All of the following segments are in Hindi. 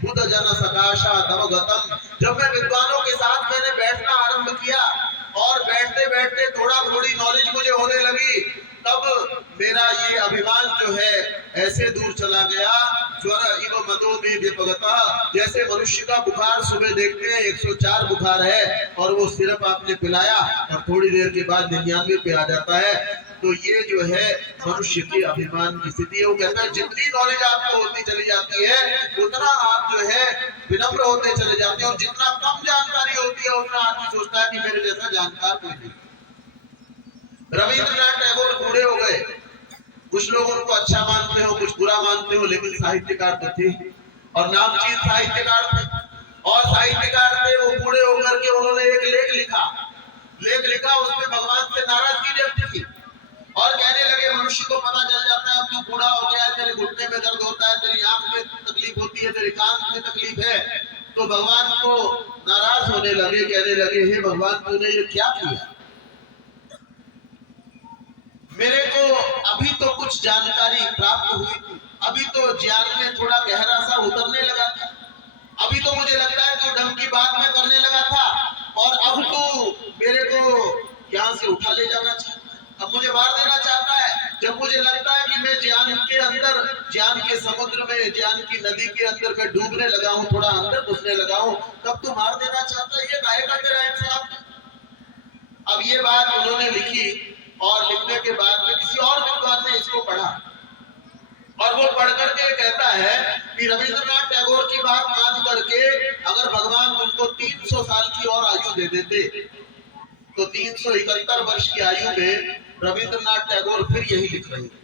बुध जन सकाशा दमगतम। जब मैं विद्वानों के साथ मैंने बैठना आरंभ किया और बैठते बैठते थोड़ा थोड़ी नॉलेज मुझे होने लगी, तब मेरा ये अभिमान जो है ऐसे दूर चला गया। ज्वर इव मदो में विपगता, जैसे मनुष्य का बुखार सुबह देखते हैं 104 बुखार है और वो सिरप आपने पिलाया और थोड़ी देर के बाद 99 पे आ जाता है। तो ये जो है मनुष्य की अभिमान की स्थिति है। वो कहता है जितनी नॉलेज आपको होती चली जाती है उतना आप जो है विनम्र होते चले जाते हैं, और जितना कम जानकारी होती है उतना आदमी सोचता है कि मेरे जैसा जानकार कोई नहीं। रविंद्रनाथ टैगोर बूढ़े हो गए, कुछ लोग उनको अच्छा मानते हो कुछ बुरा मानते हो, लेकिन साहित्यकार तो थे और नामचीन साहित्यकार थे। और साहित्यकार थे, वो बूढ़े होकर के उन्होंने एक लेख लिखा उसमें भगवान से नाराजगी व्यक्त की और कहने लगे मनुष्य को पता चल जाता है अब तू बूढ़ा हो गया है, तेरे घुटने में दर्द होता है, तेरी आंख में तकलीफ होती है, तेरी कान में तकलीफ है। तो भगवान को नाराज होने लगे, कहने लगे हे भगवान तूने ये क्या किया? मेरे को अभी तो कुछ जानकारी प्राप्त हुई थी, अभी तो ज्ञान में थोड़ा गहरा सा उतरने लगा था, अभी तो मुझे लगता है कि ढंग की बात मैं करने लगा था, और अब तो मेरे को यहाँ से उठा ले जाना चाहता है, अब मुझे मार देना चाहता है। जब मुझे लगता है कि मैं ज्ञान के अंदर, ज्ञान के समुद्र में, ज्ञान की नदी के अंदर मैं डूबने लगा हूँ, थोड़ा अंदर घुसने लगा हूँ, तब तो मार देना चाहता है। ये काहे का तेरा इंसाफ? अब ये बात उन्होंने लिखी और लिखने के बाद में किसी और विद्वान ने इसको पढ़ा और वो पढ़ करके कहता है कि रविंद्रनाथ टैगोर की बात मान करके अगर भगवान उनको 300 साल की और आयु दे देते तो 371 वर्ष की आयु में रविंद्रनाथ टैगोर फिर यही लिख रहे थे।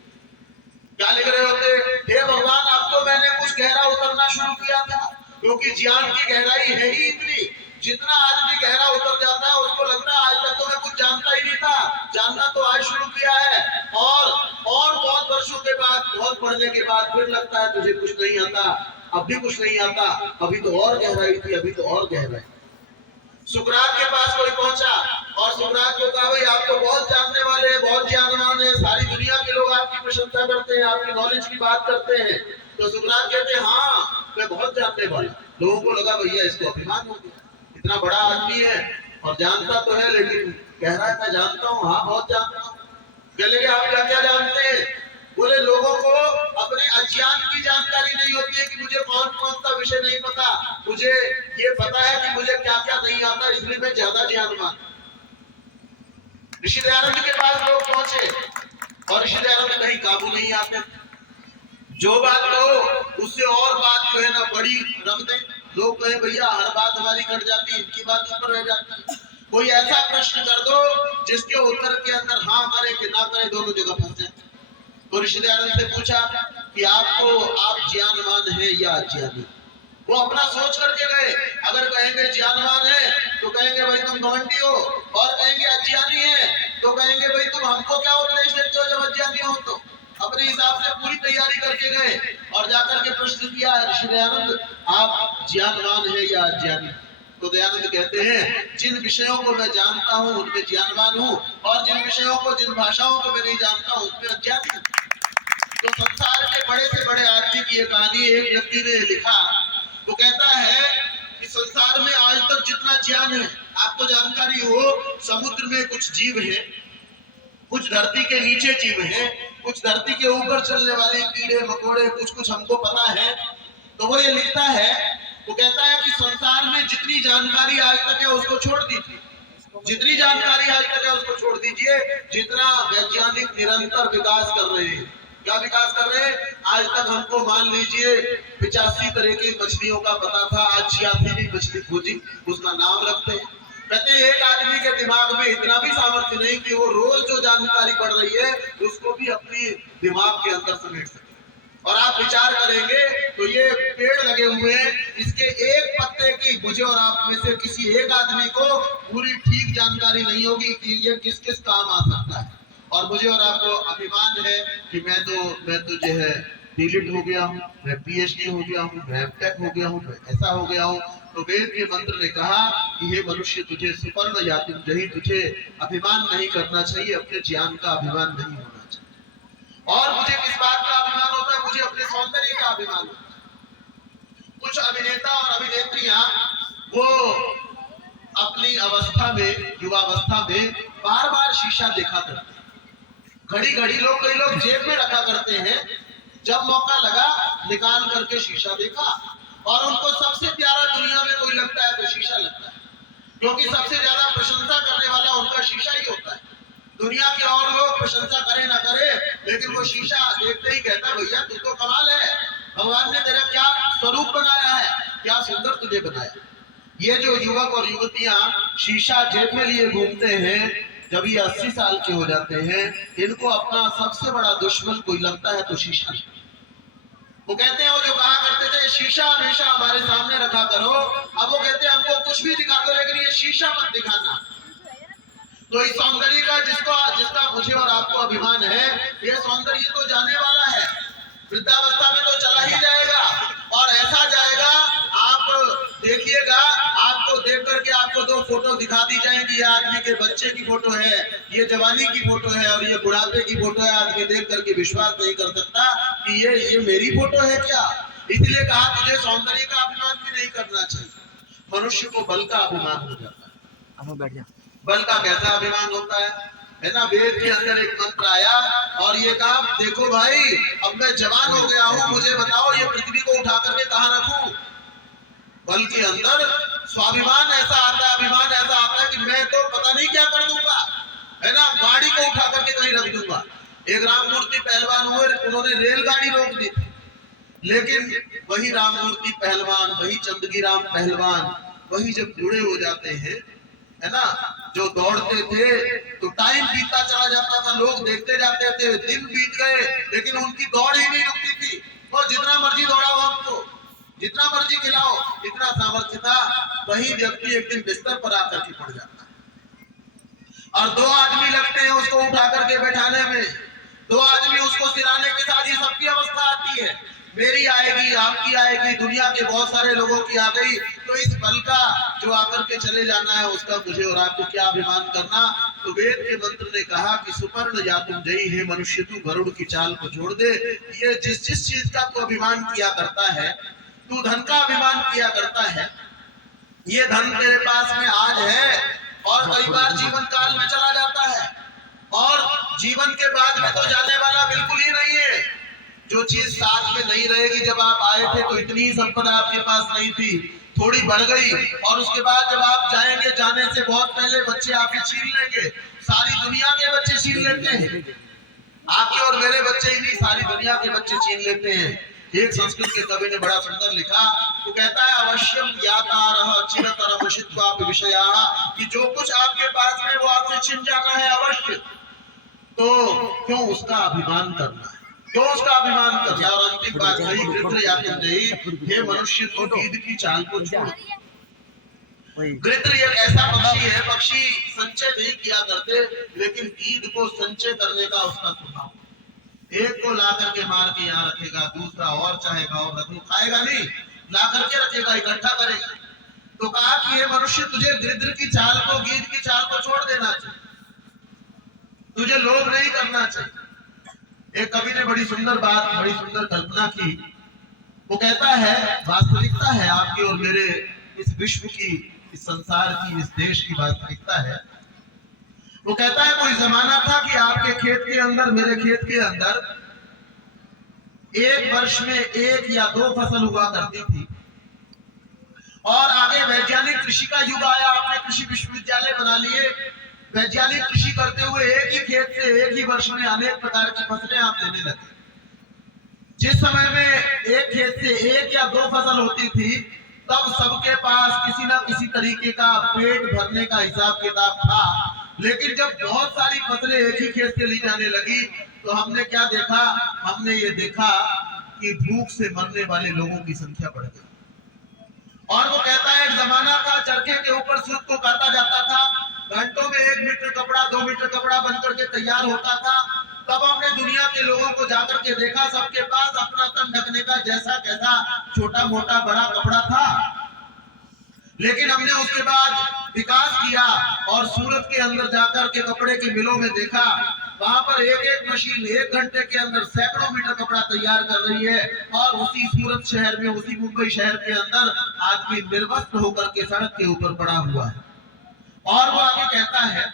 क्या लिख रहे होते? हे भगवान अब तो मैंने कुछ गहरा उतरना शुरू किया था, क्योंकि ज्ञान की गहराई है ही इतनी, जितना आदमी गहरा उतर जाता है उसको लगता है आज तक तो मैं कुछ जानता ही नहीं था, जानना तो आज शुरू किया है। और बहुत वर्षों के बाद, बहुत पढ़ने के बाद फिर लगता है तुझे कुछ नहीं आता, अब भी कुछ नहीं आता, अभी तो और गहराई थी, अभी तो और गहराई। सुकरात के पास कोई पहुंचा और सुकरात को कहा भाई आप तो बहुत जानने वाले हैं, बहुत ज्ञानवान हैं, सारी दुनिया के लोग आपकी प्रशंसा करते हैं, आपकी नॉलेज की बात करते हैं। तो सुकरात कहते हैं हाँ मैं बहुत जानने वाला। लोगों को लगा भैया इसको अभिमान हो गया, इतना बड़ा आदमी है और जानता तो है लेकिन कह रहा है मैं जानता हूँ, हाँ बहुत जानता हूँ। कह लगे आप क्या क्या जानते हैं? बोले लोगों को अपने अज्ञान की जानकारी नहीं होती है कि मुझे कौन कौन सा विषय नहीं पता, मुझे ये पता है कि मुझे क्या क्या नहीं आता, इसलिए मैं ज्यादा ज्ञानवान। ऋषि दयानंद के पास लोग पहुंचे और ऋषि दयानंद कहीं काबू नहीं आते, जो बात कहो उससे और बात जो है ना बड़ी रख दे। लोग कहे भैया हर बात हमारी कट जाती है, इनकी बात ऊपर रह जाती है। कोई ऐसा प्रश्न कर दो जिसके उत्तर के अंदर हाँ करे कि ना करे दोनों जगह फंस जाए। तो ऋषि दयानंद से पूछा कि आप ज्ञानवान है या अज्ञानी? वो अपना सोच करके गए, अगर कहेंगे ज्ञानवान है तो कहेंगे भाई तुम घमंडी हो, और कहेंगे अज्ञानी है तो कहेंगे भाई तुम हमको क्या उपदेश देते हो जब अज्ञानी हो। तो अपने हिसाब से पूरी तैयारी करके गए और जाकर के प्रश्न किया ऋषि दयानंद आप ज्ञानवान है या अज्ञानी? तो दयानंद कहते हैं जिन विषयों को मैं जानता हूँ उनमें ज्ञानवान हूँ, और जिन विषयों को, जिन भाषाओं को मैं नहीं जानता हूँ उनमें अज्ञानी हूँ। तो संसार के बड़े से बड़े आदमी की ये कहानी एक व्यक्ति ने लिखा। वो कहता है कि संसार में आज तक जितना ज्ञान है, आपको जानकारी हो समुद्र में कुछ जीव है, कुछ धरती के नीचे जीव है, कुछ धरती के ऊपर चलने वाले कीड़े मकोड़े, कुछ हमको पता है। तो वो ये लिखता है, वो कहता है कि संसार में जितनी जानकारी आज तक है उसको छोड़ दीजिए, जितनी जानकारी आज तक है उसको छोड़ दीजिए, जितना वैज्ञानिक निरंतर विकास कर रहे हैं। क्या विकास कर रहे हैं? आज तक हमको मान लीजिए 85 तरह की मछलियों का पता था, आज 86वीं मछली खोजी, उसका नाम रखते हैं। कहते हैं एक आदमी के दिमाग में इतना भी सामर्थ्य नहीं कि वो रोज जो जानकारी बढ़ रही है उसको भी अपनी दिमाग के अंदर समेट सके। और आप विचार करेंगे तो ये पेड़ लगे हुए हैं, इसके एक पत्ते की मुझे और आप में से किसी एक आदमी को पूरी ठीक जानकारी नहीं होगी कि ये किस किस काम आ सकता है। और मुझे और आपको अभिमान है कि मैं तो जो है डीलिट हो गया हूँ, मैं पीएचडी हो गया हूँ, मैं एमटेक हो गया हूँ, मैं ऐसा हो गया हूँ। तो वेद के मंत्र ने कहा कि हे मनुष्य तुझे सुपर्ण या जही, तुझे अभिमान नहीं करना चाहिए, अपने ज्ञान का अभिमान नहीं होना चाहिए। और मुझे किस बात का अभिमान होता है? मुझे अपने सौंदर्य का अभिमान होता है। कुछ कुछ अभिनेता और अभिनेत्रियां वो अपनी अवस्था में, युवावस्था में बार बार शीशा देखा करते हैं। घड़ी घड़ी कई लोग जेब में रखा करते हैं। जब मौका लगा निकाल करके शीशा देखा, और उनको सबसे प्यारा दुनिया में कोई लगता है तो शीशा लगता है, क्योंकि सबसे ज्यादा प्रशंसा करने वाला उनका शीशा ही होता है। दुनिया के और लोग प्रशंसा करे ना करे, लेकिन वो शीशा देखते ही कहता है भैया तू तो कमाल है, भगवान ने तेरा क्या स्वरूप बनाया है, क्या सुंदर तुझे बनाया। ये जो युवक और युवतियां शीशा जेब में लिए घूमते हैं, जब ये 80 साल के हो जाते हैं, इनको अपना सबसे बड़ा दुश्मन कोई लगता है तो शीशा नहीं। वो कहते हैं, वो जो कहा करते थे शीशा हमेशा हमारे सामने रखा करो, अब वो कहते हैं हमको कुछ भी दिखा दो लेकिन ये शीशा मत दिखाना। तो इस सौंदर्य का जिसका मुझे और आपको अभिमान है, ये सौंदर्य तो जाने वाला है, वृद्धावस्था में तो चला ही जाएगा, और ऐसा जाएगा आप देखिएगा, आपको देख करके आपको दो फोटो दिखा दी जाएंगी। ये आदमी के बच्चे की फोटो है, ये जवानी की फोटो है, और ये बुढ़ापे की फोटो है। आदमी देख करके विश्वास नहीं कर सकता कि ये मेरी फोटो है क्या। इसलिए कहा तुझे सौंदर्य का अभिमान भी नहीं करना चाहिए। मनुष्य को बल का अभिमान हो जाता है। बैठ जा। बल का कैसा अभिमान होता है ना। वेद के अंदर एक मंत्र आया और ये कहा देखो भाई, अब मैं जवान हो गया हूँ, मुझे बताओ ये पृथ्वी को उठा करके कहाँ रखूं। बल के अंदर स्वाभिमान ऐसा आता है, अभिमान ऐसा आता है कि मैं तो पता नहीं क्या कर दूंगा, है ना, गाड़ी को उठा करके कहीं रख दूंगा। एक राममूर्ति पहलवान हुए, उन्होंने रेलगाड़ी रोक दी, लेकिन वही राममूर्ति पहलवान, वही चंदगीराम पहलवान, वही जब बूढ़े हो जाते हैं, है ना, जो दौड़ते थे तो टाइम बीतता चला जाता था, लोग देखते जाते थे, दिन बीत गए लेकिन उनकी दौड़ ही नहीं रुकती थी। और जितना मर्जी दौड़ाओ, उनको जितना मर्जी खिलाओ, इतना सामर्थ्य था। वही व्यक्ति एक दिन बिस्तर पर आकर के पड़ जाता है, और दो आदमी लगते हैं उसको उठा करके बैठाने में, दो आदमी उसको सिराने के साथ ही सबकी अवस्था आती है, मेरी आएगी, आपकी आएगी, दुनिया के बहुत सारे लोगों की आ गई। तो इस बल का जो आकर के चले जाना है, उसका मुझे और आपको क्या अभिमान करना। तो वेद के मंत्र ने कहा कि सुपर्ण या तुम जई है मनुष्य, तू गरुड़ की चाल को छोड़ दे। ये जिस चीज का तू अभिमान किया करता है, तू धन का अभिमान किया करता है, ये धन तेरे पास में आज है और कई बार जीवन काल में चला जाता है, और जीवन के बाद में तो जाने वाला बिल्कुल ही नहीं है। जो चीज साथ में नहीं रहेगी, जब आप आए थे तो इतनी संपदा आपके पास नहीं थी, थोड़ी बढ़ गई, और उसके बाद जब आप जाएंगे, जाने से बहुत पहले बच्चे आपके छीन लेंगे। सारी दुनिया के बच्चे छीन लेते हैं, आपके और मेरे बच्चे ही नहीं, सारी दुनिया के बच्चे छीन लेते हैं। एक संस्कृत के कवि ने बड़ा सुंदर लिखा, वो कहता है अवश्यम ज्ञातारः चिरतरम शित्वापि विषयाः, कि जो कुछ आपके पास में वो आपसे छिन जाना है अवश्य, तो क्यों उसका अभिमान करना है, क्यों उसका अभिमान करना। और अंतिम बात कही, गृध्र या तुम जई, हे मनुष्य तो गीध की चाल को छोड़। गृध्र एक ऐसा पक्षी है, पक्षी संचय नहीं किया करते, लेकिन गीध को संचय करने का उसका स्वभाव। एक को ला करके मार के यहाँ रखेगा, दूसरा और चाहेगा और रखू, खाएगा नहीं, ला करके रखेगा, इकट्ठा करेगा। तो कहा कि ये मनुष्य, तुझे गृध्र की चाल को, गीध की चाल को छोड़ देना चाहिए, तुझे लोभ नहीं करना चाहिए। एक कवि ने बड़ी सुंदर बात, बड़ी सुंदर कल्पना की। वो कहता है, वास्तविकता है आपकी और मेरे इस विश्व की, इस संसार की, इस देश की वास्तविकता है। वो कहता है कोई जमाना था कि आपके खेत के अंदर, मेरे खेत के अंदर एक वर्ष में 1 या 2 फसल हुआ करती थी, और आगे वैज्ञानिक कृषि का युग आया, आपने कृषि विश्वविद्यालय बना लिए, वैज्ञानिक कृषि करते हुए एक ही खेत से एक ही वर्ष में अनेक प्रकार की फसलें आप लेने लगे। जिस समय में एक खेत से 1 या 2 फसल होती थी, तब सबके पास किसी ना किसी तरीके का पेट भरने का हिसाब किताब था। लेकिन जब बहुत सारी फसलें एक ही खेत से ली जाने लगी, तो हमने क्या देखा, हमने ये देखा कि भूख से मरने वाले लोगों की संख्या बढ़ गई। और वो कहता है एक जमाना था, चरखे के ऊपर सूत को काटा जाता था, घंटों में 1 मीटर कपड़ा, 2 मीटर कपड़ा बनकर के तैयार होता था। तब हमने दुनिया के लोगों को जाकर के देखा, सबके पास अपना तन ढकने का जैसा कैसा छोटा मोटा बड़ा कपड़ा था। लेकिन हमने उसके बाद विकास किया और सूरत के अंदर जाकर के कपड़े के मिलों में देखा, वहां पर एक एक मशीन 1 घंटे के अंदर सैकड़ों मीटर कपड़ा तैयार कर रही है, और उसी सूरत शहर में, उसी मुंबई शहर के अंदर आदमी निर्वस्त्र होकर के सड़क के ऊपर पड़ा हुआ है। और वो आगे कहता है,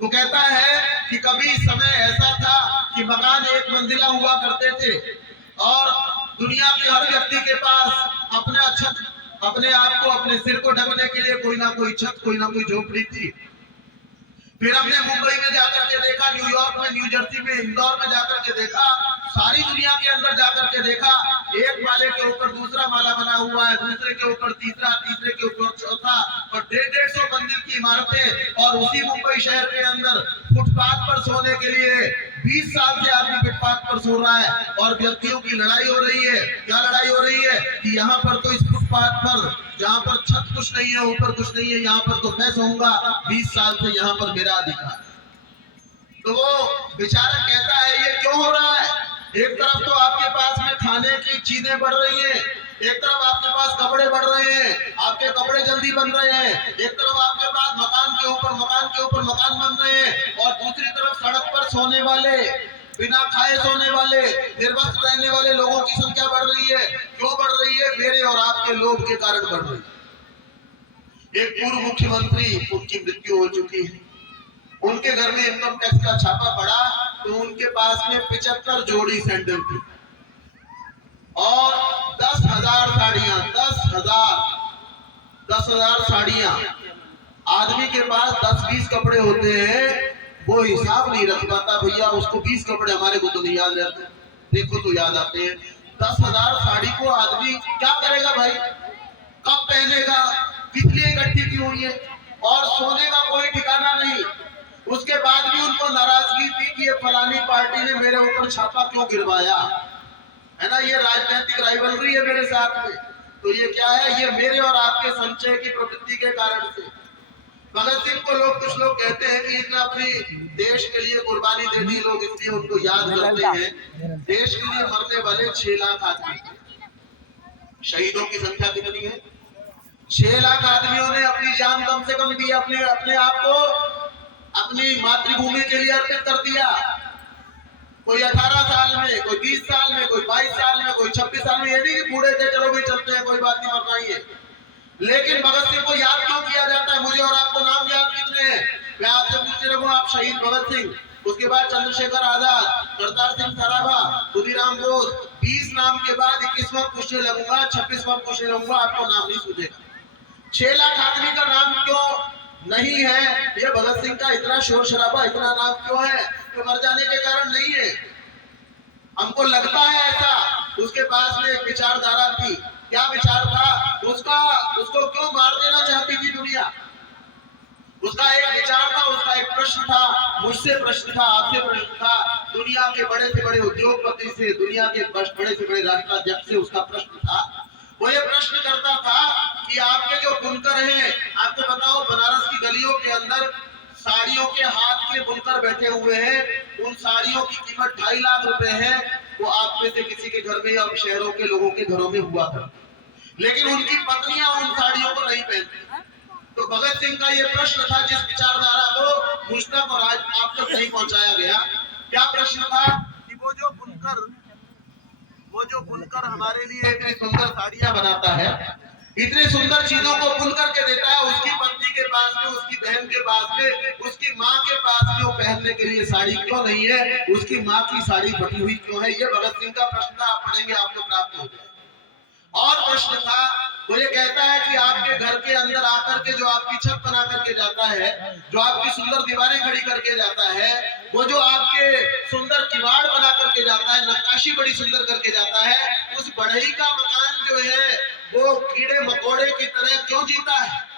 वो कहता है कि कभी समय ऐसा था कि मकान 1 मंजिला हुआ करते थे, और दुनिया के हर व्यक्ति के पास अपना छत, अपने आप को, अपने सिर को ढकने के लिए कोई ना कोई छत, कोई ना कोई झोपड़ी थी। फिर हमने मुंबई में जाकर के देखा, न्यूयॉर्क में, न्यू जर्सी में, इंदौर में जाकर के देखा, सारी दुनिया के अंदर जाकर के देखा, एक माले के ऊपर दूसरा माला बना हुआ है, दूसरे के ऊपर तीसरा, तीसरे के ऊपर चौथा, और 150-150 मंजिल की इमारतें। और उसी मुंबई शहर के अंदर फुटपाथ पर सोने के लिए 20 साल से आदमी फुटपाथ पर सो रहा है, और व्यक्तियों की लड़ाई हो रही है। क्या लड़ाई हो रही है कि यहाँ पर तो इस फुटपाथ पर, जहाँ पर छत कुछ नहीं है, ऊपर कुछ नहीं है, यहाँ पर तो मैं सोऊंगा, 20 साल से यहाँ पर मेरा अधिकार। तो वो बेचारा कहता है ये क्यों हो रहा है? एक तरफ तो आपके पास में खाने की चीजें बढ़ रही हैं, एक तरफ आपके पास कपड़े बढ़ रहे हैं, आपके कपड़े जल्दी बन रहे हैं, एक तरफ आपके पास मकान के ऊपर मकान के ऊपर मकान बन रहे हैं, और दूसरी तरफ सड़क पर सोने वाले, बिना खाए सोने वाले, निर्वस्त्र रहने वाले लोगों की संख्या बढ़ रही है। क्यों बढ़ रही है? मेरे और आपके लोभ के कारण बढ़ रही है। एक पूर्व मुख्यमंत्री, उनकी मृत्यु हो चुकी है, उनके घर में इनकम टैक्स का छापा पड़ा, तो उनके पास में 75 जोड़ी सैंडल थी, और 10,000 साड़ियां, 10,000 साड़ियां। आदमी के पास 10-20 कपड़े होते हैं, वो हिसाब नहीं रख पाता, भैया उसको 20 कपड़े, हमारे को तो नहीं याद रहते, देखो तो याद आते हैं। 10,000 साड़ी को आदमी क्या करेगा भाई? कब पहनेगा? किस लिए इकट्ठी की हुई है? और सोने का कोई ठिकाना नहीं। उसके बाद भी उनको नाराजगी थी कि ये फलानी पार्टी ने मेरे ऊपर छापा क्यों गिरवाया, है ना, ये राजनीतिक राइवलरी है मेरे साथ में। तो ये क्या है? ये मेरे और आपके संचय की प्रवृत्ति के कारण से। भगत सिंह को कुछ लोग कहते हैं कि इसने अपनी देश के लिए कुर्बानी दे दी, लोग इसलिए उनको याद करते हैं। देश के लिए मरने वाले 6 लाख आदमी, शहीदों की संख्या कितनी है? 6 लाख आदमियों ने अपनी जान कम से कम दी, अपने आप को अपनी मातृभूमि के लिए अर्पित कर दिया। कोई 18 साल में, कोई 20 साल में, कोई 22 साल में, कोई 26 साल में, ये नहीं कि बूढ़े थे चलो भी चलते हैं, कोई बात नहीं, मरना ही है। लेकिन भगत सिंह को याद क्यों किया जाता है? मुझे और आपको नाम याद कितने हैं? मैं आपसे पूछते रहूं, आप शहीद भगत सिंह, उसके बाद चंद्रशेखर आजाद, करतार सिंह सराभा, खुदीराम बोस, 20 नाम के बाद 21वां पूछने लगूंगा, 26वां पूछने लगूंगा, आपको नाम नहीं सूझेगा। 6 लाख आदमी का नाम क्यों नहीं है? ये भगत सिंह का इतना शोर शराबा, इतना नाम क्यों है? तो मर जाने के कारण नहीं है। हमको लगता है ऐसा। उसके पास में एक विचारधारा थी। क्या विचार था उसको क्यों मार देना चाहती थी दुनिया? उसका एक विचार था, उसका एक प्रश्न था, मुझसे प्रश्न था, आपसे प्रश्न था, दुनिया के बड़े से बड़े उद्योगपति से, दुनिया के बड़े से बड़े राष्ट्राध्यक्ष से उसका प्रश्न था। वो ये प्रश्न करता था कि आपके जो बुनकर हैं, आपको बताओ बनारस की गलियों के अंदर साड़ियों के हाथ के बुनकर बैठे हुए हैं, उन साड़ियों की कीमत 2.5 लाख रुपए है। वो आप में से किसी के घर में या शहरों के लोगों के घरों में हुआ था, लेकिन उनकी पत्नियां उन साड़ियों को नहीं पहनती। तो भगत सिंह का ये प्रश्न था, जिस विचारधारा को मुझ तक और आज आप तक नहीं पहुंचाया गया। क्या प्रश्न था कि वो जो बुनकर हमारे लिए इतनी सुंदर साड़ियां बनाता है, इतने सुंदर चीजों को बुन करके देता है, उसकी पत्नी के पास में, उसकी बहन के पास में, उसकी माँ के पास में वो पहनने के लिए साड़ी क्यों नहीं है? उसकी माँ की साड़ी फटी हुई क्यों है? ये भगत सिंह का प्रश्न था। आप पढ़ेंगे आपको प्राप्त हो जाए। और प्रश्न था, वो ये कहता है कि आपके घर के अंदर आकर के जो आपकी छत बना करके जाता है, जो आपकी सुंदर दीवारें खड़ी करके जाता है, वो जो आपके सुंदर किवाड़ बना करके जाता है, नक्काशी बड़ी सुंदर करके जाता है, उस बढ़ई का मकान जो है वो कीड़े मकोड़े की तरह क्यों जीता है?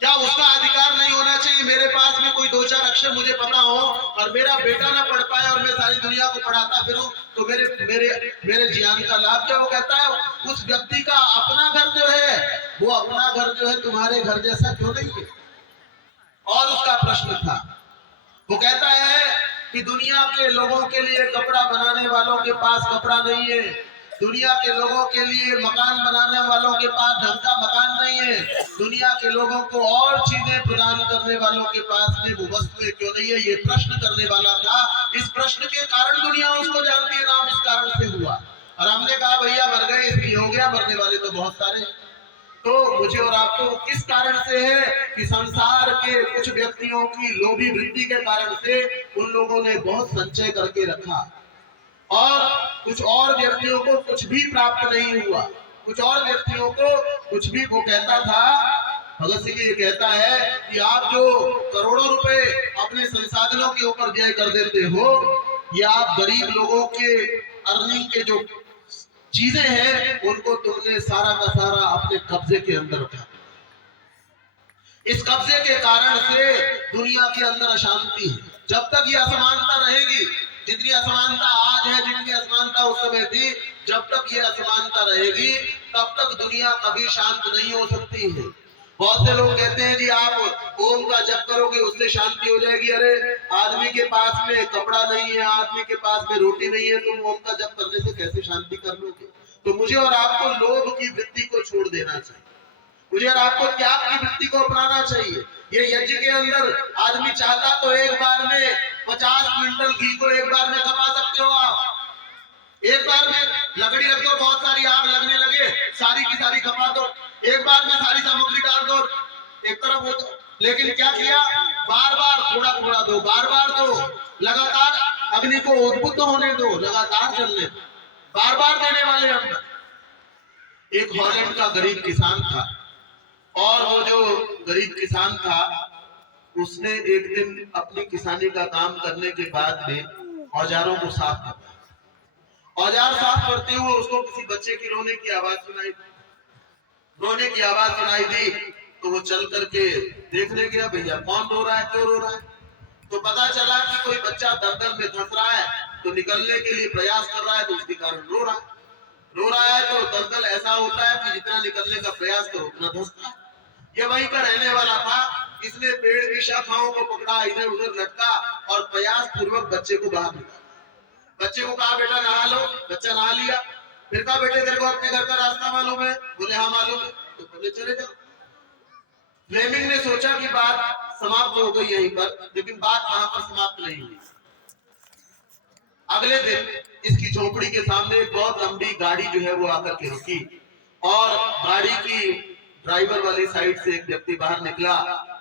क्या उसका अधिकार नहीं होना चाहिए? मेरे पास में कोई 2-4 अक्षर मुझे पता हो और मेरा बेटा ना पढ़ पाए और मैं सारी दुनिया को पढ़ाता फिरूं, तो मेरे ज्ञान का लाभ क्या? वो कहता है उस व्यक्ति का अपना घर जो है, वो अपना घर जो है तुम्हारे घर जैसा क्यों नहीं है? और उसका प्रश्न था, वो कहता है कि दुनिया के लोगों के लिए कपड़ा बनाने वालों के पास कपड़ा नहीं है, दुनिया के लोगों के लिए मकान बनाने वालों के पास ढंग का मकान नहीं है, दुनिया के लोगों को और चीजें प्रदान करने वालों के पास में वो वस्तुएं क्यों नहीं है, ये प्रश्न करने वाला था। इस प्रश्न के कारण दुनिया उसको जानती है, नाम इस कारण से हुआ। और हमने कहा भैया मर गए इसलिए हो गया, मरने वाले तो बहुत सारे हैं। तो मुझे और आपको किस कारण से है कि संसार के कुछ व्यक्तियों की लोभी वृत्ति के कारण से उन लोगों ने बहुत संचय करके रखा और कुछ और व्यक्तियों को कुछ भी प्राप्त नहीं हुआ। कुछ और व्यक्तियों को कुछ भी, वो कहता था, भगत सिंह ये कहता है कि आप जो करोड़ों रुपए अपने संसाधनों के ऊपर व्यय कर देते हो, ये आप गरीब लोगों के अर्निंग के जो चीजें हैं उनको तुमने सारा का सारा अपने कब्जे के अंदर रखा। इस कब्जे के कारण से दुनिया के अंदर अशांति है। जब तक ये असमानता रहेगी, जितनी असमानता आज है, जितनी असमानता उस समय थी, जब तक ये असमानता रहेगी तब तक दुनिया कभी शांत नहीं हो सकती है। बहुत से लोग कहते हैं जी आप ओम का जप करोगे उससे शांति हो जाएगी। अरे आदमी के पास में कपड़ा नहीं है, आदमी के पास में रोटी नहीं है, तुम ओम का जप करने से कैसे शांति कर लोगे? तो मुझे और आपको लोभ की वृत्ति को छोड़ देना चाहिए। मुझे और आपको त्याग की वृत्ति को अपनाना चाहिए। ये यज्ञ के अंदर आदमी चाहता तो एक बार में 50 क्विंटल घी को एक बार में खपा सकते हो आप। एक बार में लकड़ी रख दो, बहुत सारी आग लगने लगे, सारी की सारी खपा दो, एक बार में सारी सामग्री डाल दो, एक तरफ हो दो। लेकिन क्या किया, बार बार थोड़ा थोड़ा दो, बार बार दो, लगातार अग्नि को उद्बुद्ध होने दो, लगातार जलने दो, बार बार देने वाले हम। एक हॉलैंड का गरीब किसान था और वो जो गरीब किसान था उसने एक दिन अपनी किसानी का काम करने के बाद में औजारों को साफ किया। औजार साफ करते हुए उसको किसी बच्चे की रोने की आवाज सुनाई दी। तो वो चल करके देखने गया, भैया कौन रो रहा है, क्यों रो रहा है? तो पता चला कि कोई बच्चा दलदल में धंस रहा है, तो निकलने के लिए प्रयास कर रहा है, तो उसके कारण रो रहा है। तो दलदल ऐसा होता है कि जितना निकलने का प्रयास करो उतना धंसता है। ये वहीं का रहने वाला था, इसने पेड़ की शाखाओं को पकड़ा, इधर उधर लटका और प्रयास पूर्वक बच्चे को बाहर निकाला। बच्चे को कहा बेटा नहा लो, बच्चा नहा लिया। फिर कहा बेटे तेरे को अपने घर का रास्ता मालूम है? बोले हाँ मालूम है। तो बोले चले जाओ। फ्लेमिंग ने सोचा कि बात समाप्त हो गई यहीं पर, लेकिन बात वहां पर समाप्त नहीं हुई। अगले दिन इसकी झोपड़ी के सामने एक बहुत लंबी गाड़ी जो है वो आकर के रुकी और गाड़ी की ड्राइवर वाली साइड से एक व्यक्ति बाहर निकला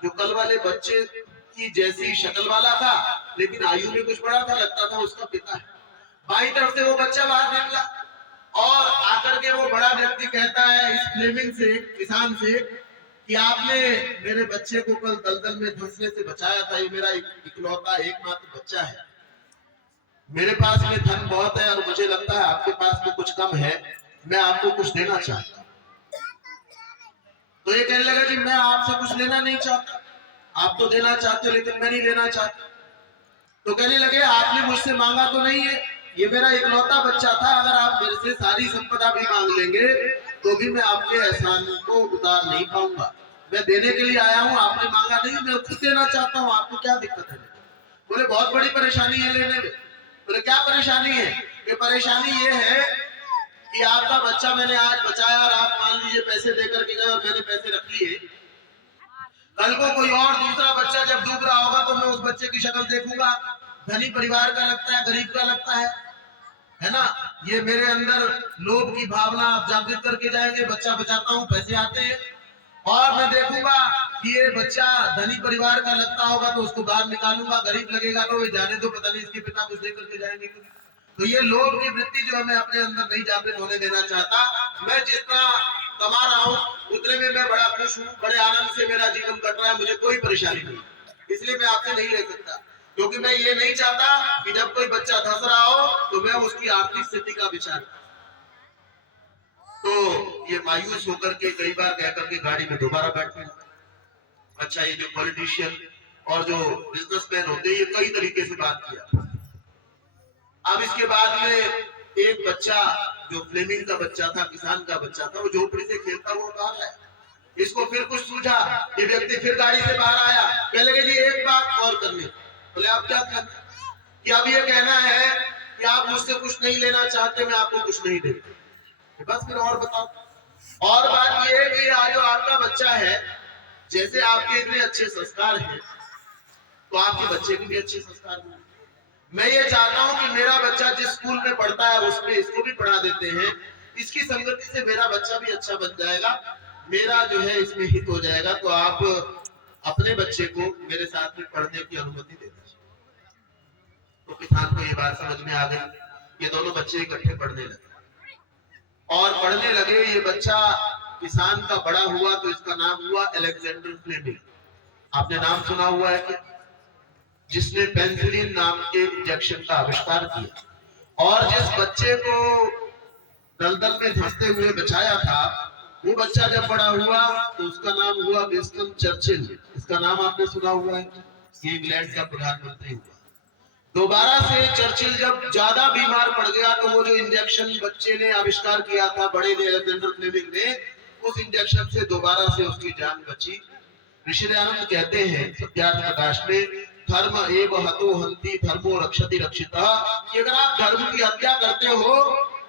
जो कल वाले बच्चे की जैसी शक्ल वाला था, लेकिन आयु में कुछ बड़ा था, लगता था उसका पिता है। बाई तरफ से वो बच्चा बाहर निकला और आकर के वो बड़ा व्यक्ति कहता है इस फ्लेमिंग से, किसान से, कि आपने मेरे बच्चे को कल दलदल में धंसने से बचाया था। ये मेरा इकलौता एकमात्र बच्चा है। मेरे पास में धन बहुत है और मुझे लगता है आपके पास में कुछ कम है, मैं आपको कुछ देना चाहता हूं। तो ये कहने लगा जी मैं आपसे कुछ लेना नहीं चाहता, आप तो देना चाहते हो लेकिन मैं नहीं लेना चाहता। तो कहने लगे आपने मुझसे मांगा तो नहीं है, ये मेरा इकलौता बच्चा था, अगर आप मेरे से सारी संपदा भी मांग लेंगे तो भी मैं आपके एहसान को उतार नहीं पाऊंगा। मैं देने के लिए आया हूँ, आपने मांगा नहीं, मैं खुद देना चाहता हूँ, आपको क्या दिक्कत है? बोले बहुत बड़ी परेशानी है लेने में। बोले क्या परेशानी है? ये परेशानी ये है कि आपका बच्चा मैंने आज बचाया और आप मान लीजिए पैसे देकर के गए और मैंने पैसे रख लिए। कल को कोई और दूसरा बच्चा जब डूब रहा होगा तो मैं उस बच्चे की शक्ल देखूंगा, धनी परिवार का लगता है, गरीब का लगता है ना? ये मेरे अंदर लोभ की भावना आप जागृत करके जाएंगे, बच्चा बचाता हूँ, पैसे आते हैं और मैं देखूंगा कि ये बच्चा धनी परिवार का लगता होगा तो उसको बाहर निकालूंगा, गरीब लगेगा तो जाने दो, पता नहीं इसके पिता कुछ देकर के जाएंगे। तो ये लोभ की वृत्ति जो है मैं अपने अंदर नहीं जागृत होने देना चाहता। मैं जितना कमा रहा हूँ उतने में मैं बड़ा खुश हूँ, बड़े आनंद से मेरा जीवन कट रहा है, मुझे कोई परेशानी नहीं, इसलिए मैं आपसे नहीं ले सकता, क्योंकि मैं ये नहीं चाहता कि जब कोई बच्चा धंस रहा हो तो मैं उसकी आर्थिक स्थिति का विचार करूं। तो ये मायूस होकर के कई बार कह करके गाड़ी में दोबारा बैठने लगा। अच्छा, ये जो पॉलिटिशियन और जो बिजनेसमैन होते हैं ये कई तरीके से बात किया। अब इसके बाद में एक बच्चा जो फ्लेमिंग का बच्चा था, किसान का बच्चा था, वो झोपड़ी से खेलता हुआ बाहर आया। इसको फिर कुछ सूझा, ये व्यक्ति फिर गाड़ी से बाहर आया, कहने लगे जी एक बात और करनी। बोले आप क्या कहना? कि अब ये कहना है कि आप मुझसे कुछ नहीं लेना चाहते, मैं आपको कुछ नहीं देता। बस फिर और बताओ। और बात ये है कि आज जो आपका बच्चा है, जैसे आपके इतने अच्छे संस्कार हैं तो आपके बच्चे को भी अच्छे संस्कार मिले। मैं ये चाहता हूं कि मेरा बच्चा जिस स्कूल में पढ़ता है उसमें इसको भी पढ़ा देते हैं, इसकी संगति से मेरा बच्चा भी अच्छा बन जाएगा, मेरा जो है इसमें हित हो जाएगा। तो आप अपने बच्चे को मेरे साथ में पढ़ने की अनुमति दे दीजिए। तो किसान को ये बात समझ में आ गई। ये दोनों बच्चे इकट्ठे पढ़ने लगे और पढ़ने लगे। ये बच्चा किसान का बड़ा हुआ तो इसका नाम हुआ अलेक्जेंडर फ्लेमिंग। आपने नाम सुना हुआ है क्या? जिसने पेनिसिलिन नाम के इंजेक्शन का आविष्कार किया और जिस बच्चे को दलदल में धंसते हुए बचाया था, वो बच्चा जब बड़ा हुआ तो उसका नाम हुआ विंस्टन चर्चिल। इसका नाम आपने सुना हुआ है, ये इंग्लैंड का प्रधानमंत्री हुआ। दोबारा से चर्चिल जब ज्यादा बीमार पड़ गया तो वो जो इंजेक्शन बच्चे ने आविष्कार किया था, बड़े ने, अलेक्जेंडर फ्लेमिंग ने, उस इंजेक्शन से दोबारा से उसकी जान बची। ऋषि दयानंद कहते हैं सत्यार्थ प्रकाश में, धर्म एव हतो हन्ति धर्मो रक्षति रक्षितः, कि अगर आप धर्म की हत्या करते हो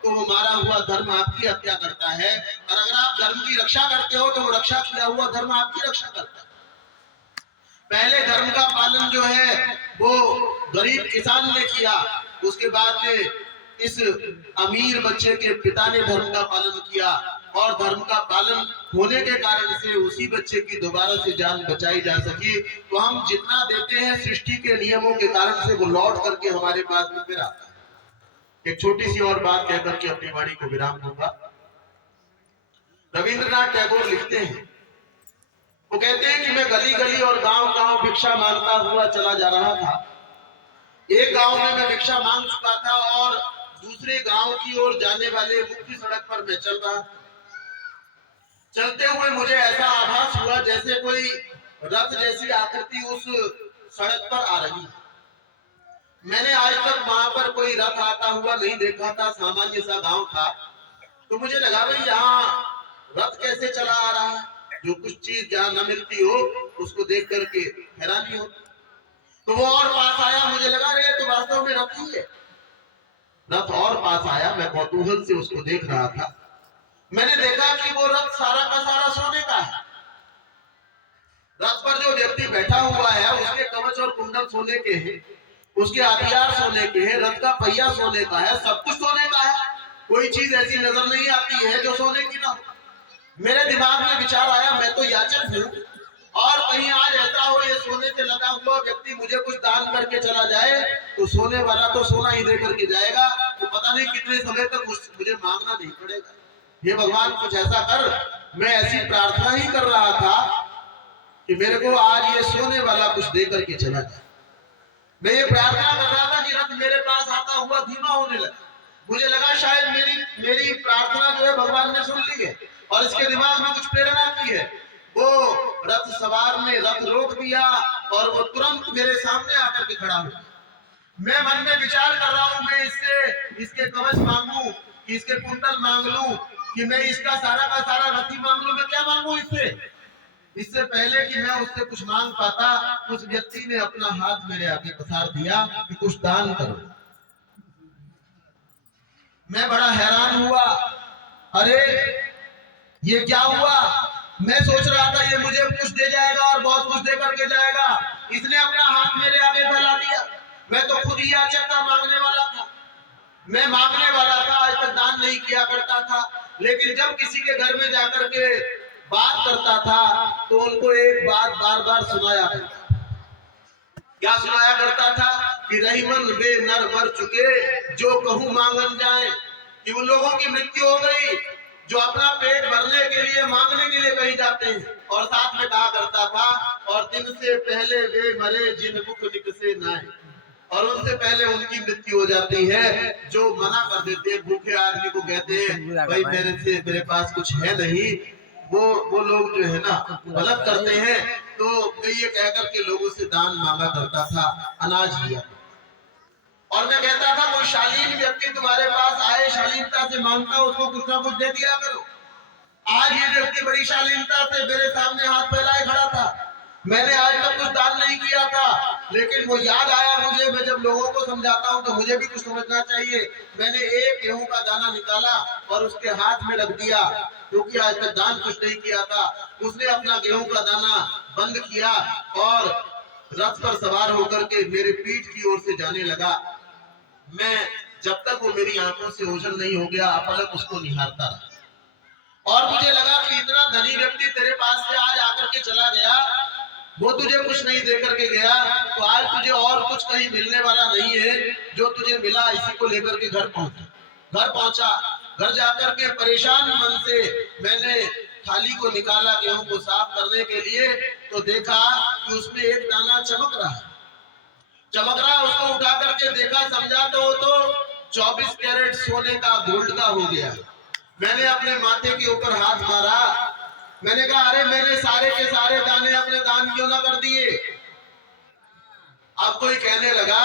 तो वो मारा हुआ धर्म आपकी हत्या करता है, और अगर आप धर्म की रक्षा करते हो तो वो रक्षा किया हुआ धर्म आपकी रक्षा करता है। पहले धर्म का पालन जो है वो गरीब किसान ने किया, उसके बाद में इस अमीर बच्चे के पिता ने धर्म का पालन किया, और धर्म का पालन होने के कारण से उसी बच्चे की दोबारा से जान बचाई जा सकी। तो हम जितना देते हैं सृष्टि के नियमों के कारण से वो लौट करके हमारे पास में फिर आता है। एक छोटी सी और बात कहकर के अपनी वाणी को विराम दूंगा। रविंद्रनाथ टैगोर लिखते हैं, वो कहते हैं कि मैं गली गली और गांव गांव भिक्षा मांगता हुआ चला जा रहा था। एक गांव में मैं भिक्षा मांग चुका था और दूसरे गांव की ओर जाने वाले मुख्य सड़क पर मैं चल रहा था। चलते हुए मुझे ऐसा आभास हुआ जैसे कोई रथ जैसी आकृति उस सड़क पर आ रही है। मैंने आज तक वहां पर कोई रथ आता हुआ नहीं देखा था, सामान्य सा गांव था। तो मुझे लगा भाई यहाँ रथ कैसे चला आ रहा है, जो कुछ चीज जहाँ न मिलती हो उसको देख करके हैरानी हो। तो वो और पास आया, मुझे लगा रहे तो वास्तव में रथ ही है। रथ और पास आया, मैं कौतूहल से उसको देख रहा था। मैंने देखा कि वो रथ सारा का सारा सोने का है। रथ पर जो व्यक्ति बैठा हुआ है उसके कवच और कुंडल सोने के हैं, उसके हथियार सोने के हैं, रथ का पहिया सोने का है, सब कुछ सोने का है। कोई चीज ऐसी नजर नहीं आती है जो सोने की ना हो। मेरे दिमाग में विचार आया, मैं तो याचक हूँ और कहीं आज ऐसा हो ये सोने से लगा हुआ व्यक्ति मुझे कुछ दान करके चला जाए तो सोने वाला तो सोना ही दे करके जाएगा, तो पता नहीं कितने समय तक मुझे मांगना नहीं पड़ेगा। ये भगवान कुछ ऐसा कर। मैं ऐसी प्रार्थना ही कर रहा था कि मेरे को आज ये सोने वाला कुछ दे करके चला जाए। मैं ये प्रार्थना कर रहा था कि रथ मेरे पास आता हुआ धीमा होने लगा। मुझे लगा शायद मेरी प्रार्थना जो है भगवान ने सुन ली है और इसके दिमाग में कुछ प्रेरणा की है। वो रथ सवार ने रथ रोक दिया और वो तुरंत मेरे सामने आकर के खड़ा हुआ। मैं मन में विचार कर रहा हूँ, मैं इसके कवच मांगू कि इसके कुंडल मांग लूं कि मैं इसका सारा का सारा रथी मांग लूं। मैं क्या मांगू इससे पहले कि मैं उससे कुछ मांग पाता, उस व्यक्ति ने अपना हाथ मेरे आगे पसार दिया कि कुछ दान करो। मैं बड़ा हैरान हुआ, अरे ये क्या हुआ। मैं सोच रहा था ये मुझे कुछ दे जाएगा और बहुत कुछ दे करके जाएगा, इसने अपना हाथ मेरे आगे फैला दिया। मैं तो खुद ही याचक था, मांगने वाला था। मैं मांगने वाला था, आज तक दान नहीं किया करता था, लेकिन जब किसी के घर में जाकर के बात करता था तो उनको एक बात बार बार सुनाया करता। क्या सुनाया करता था कि रहीमन बे नर मर चुके जो कहूं मांगन जाए, कि उन लोगों की मृत्यु हो गई जो अपना पेट भरने के लिए मांगने के लिए कहीं जाते हैं। और साथ में कहा करता था, और दिन से पहले वे मरे जिन मुख निकसे नाए, और उनसे पहले उनकी मृत्यु हो जाती है जो मना कर देते हैं। भूखे आदमी को कहते हैं भाई मेरे पास कुछ है नहीं, वो लोग जो है ना गलत करते हैं। तो मैं ये कहकर के लोगों से दान मांगा करता था, अनाज दिया। और मैं कहता था कोई शालीन व्यक्ति तुम्हारे पास आए, शालीनता से मांगता, उसको कुछ ना कुछ दे दिया करो। आज ये व्यक्ति बड़ी शालीनता से मेरे सामने हाथ फैलाए खड़ा था। मैंने आज तक कुछ दान नहीं किया था, लेकिन वो याद आया मुझे। मैं जब लोगों को समझाता हूँ तो मुझे भी कुछ समझना चाहिए। मैंने एक गेहूं का दाना निकाला और उसके हाथ में रख दिया। क्योंकि आज तक दान कुछ नहीं किया था। उसने अपना गेहूं का दाना बंद किया और रथ पर सवार होकर के मेरे पीठ की ओर से जाने लगा। मैं जब तक वो मेरी आंखों से ओझल नहीं हो गया अपलक उसको निहारता रहा। और मुझे लगा कि इतना धनी व्यक्ति तेरे पास से आज आकर के चला गया, वो तुझे कुछ नहीं दे करके गया, तो आज तुझे और कुछ कहीं मिलने वाला नहीं है। जो तुझे मिला इसी को लेकर के घर पहुंचा। घर जाकर के परेशान मन से मैंने थाली को निकाला गेहूं को साफ करने के लिए, तो देखा कि उसमें एक दाना चमक रहा। उसको उठा करके देखा, समझा तो वो तो 24 कैरेट सोने का गोल्ड का हो गया। मैंने अपने माथे के ऊपर हाथ मारा। मैंने कहा अरे मैंने सारे के सारे दाने अपने दान क्यों ना कर दिए। अब कोई कहने लगा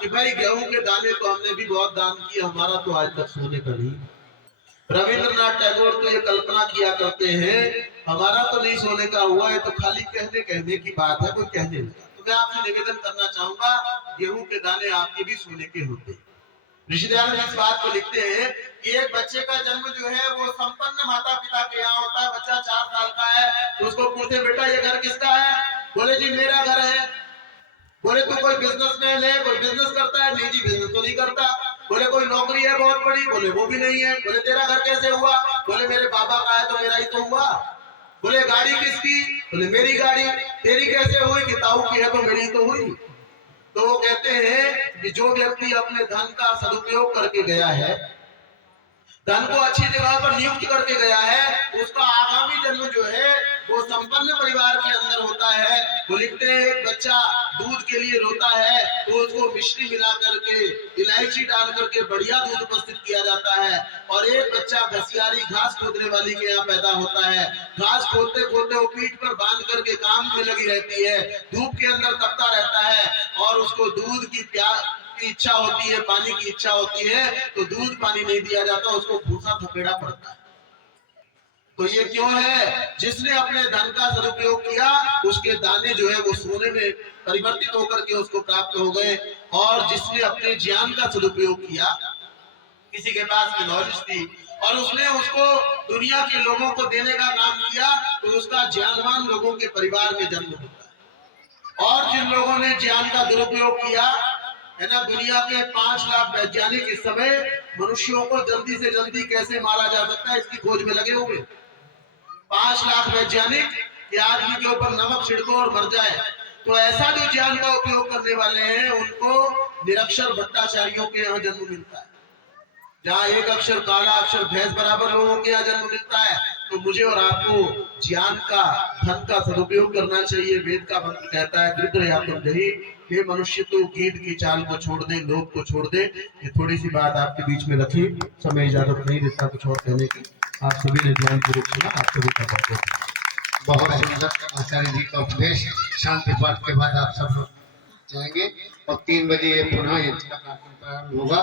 कि भाई गेहूं के दाने तो हमने भी बहुत दान किए, हमारा तो आज तक सोने का नहीं। रविंद्रनाथ टैगोर तो ये कल्पना किया करते हैं हमारा तो नहीं सोने का हुआ है, तो खाली कहने की बात है, कोई कहने लगा। तो मैं आपसे निवेदन करना चाहूंगा, गेहूं के दाने आपके भी सोने के होते। ऋषि दयानंद इस बात को लिखते हैं कि एक बच्चे का जन्म जो है वो संपन्न माता पिता के यहाँ होता है। बच्चा 4 साल का है तो उसको पूछते बेटा ये घर किसका है? बोले जी मेरा घर है। बोले तू कोई बिजनेसमैन है, कोई बिजनेस करता है? नहीं जी बिजनेस तो नहीं करता। बोले कोई नौकरी है बहुत बड़ी? बोले वो भी नहीं है। बोले तेरा घर कैसे हुआ? बोले मेरे बाबा का है तो मेरा ही तो हुआ। बोले गाड़ी किसकी? बोले मेरी गाड़ी। तेरी कैसे हुई? कि ताऊ की है तो मेरी तो हुई। तो वो कहते हैं कि जो व्यक्ति अपने धन का सदुपयोग करके गया है, धन को अच्छी जगह पर नियुक्त करके गया है, उसका आगामी जन्म जो है वो संपन्न परिवार के अंदर होता है। वो लिखते हैं एक बच्चा दूध के लिए रोता है तो उसको मिश्री मिला करके इलायची डाल करके बढ़िया दूध प्रस्तुत किया जाता है। और एक बच्चा घसियारी घास खोदने वाली के यहाँ पैदा होता है। घास खोदते खोदते वो पीठ पर बांध करके काम में लगी रहती है, धूप के अंदर तपता रहता है और उसको दूध की इच्छा होती है, पानी की इच्छा होती है, तो दूध पानी नहीं दिया जाता, उसको भूसा थपेड़ा पड़ता है। तो ये क्यों है? जिसने अपने धन का सदुपयोग किया उसके दाने जो है वो सोने में परिवर्तित होकर के उसको प्राप्त हो गए। और जिसने अपने ज्ञान का सदुपयोग किया, किसी के पास में नॉलेज थी और उसने उसको दुनिया के लोगों को देने का काम किया, तो उसका ज्ञानवान लोगों के परिवार में जन्म होता है। और जिन लोगों ने ज्ञान का दुरुपयोग किया है ना, दुनिया के 5 लाख वैज्ञानिक इस समय मनुष्यों को जल्दी से जल्दी कैसे मारा जा सकता है इसकी खोज में लगे हुए। 5 लाख वैज्ञानिक कि आदमी के ऊपर नमक छिड़को और मर जाए। तो ऐसा जो ज्ञान का उपयोग करने वाले हैं उनको निरक्षर भट्टाचार्यों के यहाँ जन्म मिलता है। जहाँ एक अक्षर काला अक्षर भैंस बराबर लोगों के यहाँ जन्म मिलता है। तो मुझे और आपको ज्ञान का धन का सदुपयोग करना चाहिए। वेद का मंत्र कहता है दृढ़ या तुम जही, हे मनुष्य तू गीत की चाल को छोड़ दे, लोभ को छोड़ दे। ये थोड़ी सी बात आपके बीच में रखी, समय इजाजत नहीं देता कुछ और कहने की। आप सभी ने ध्यान पूर्वक सुना, आप सभी का बहुत सुंदर आचार्य जी का उपदेश। शांति पाठ के बाद आप सब लोग जाएंगे और 3 बजे पुनः यज्ञ का प्रारंभ होगा।